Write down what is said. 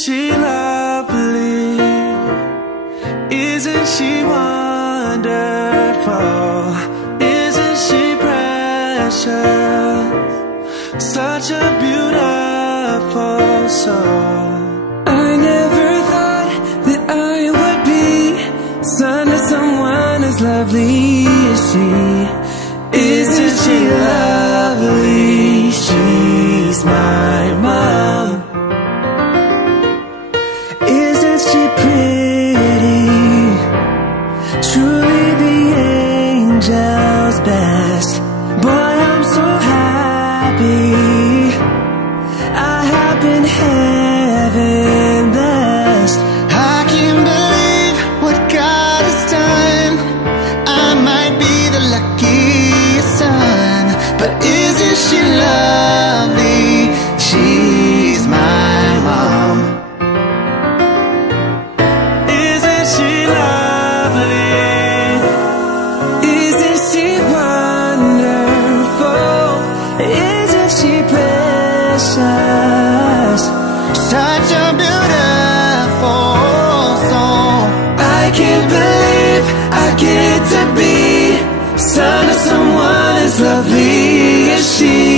she lovely? Isn't she wonderful? Isn't she precious? Such a beautiful soul. I never thought that I would be son of someone as lovely as she. Isn't she lovely? She's my mom. Isn't she pretty? Truly the angel's best. Boy, I'm so happy I have been heaven blessed. I can't believe what God has done. I might be the luckiest son, but isn't she lovely? She's my mom. Isn't she lovely? Isn't she wonderful? Isn't she precious? Such a beautiful soul. I can't believe I get to be son of someone as lovely as she.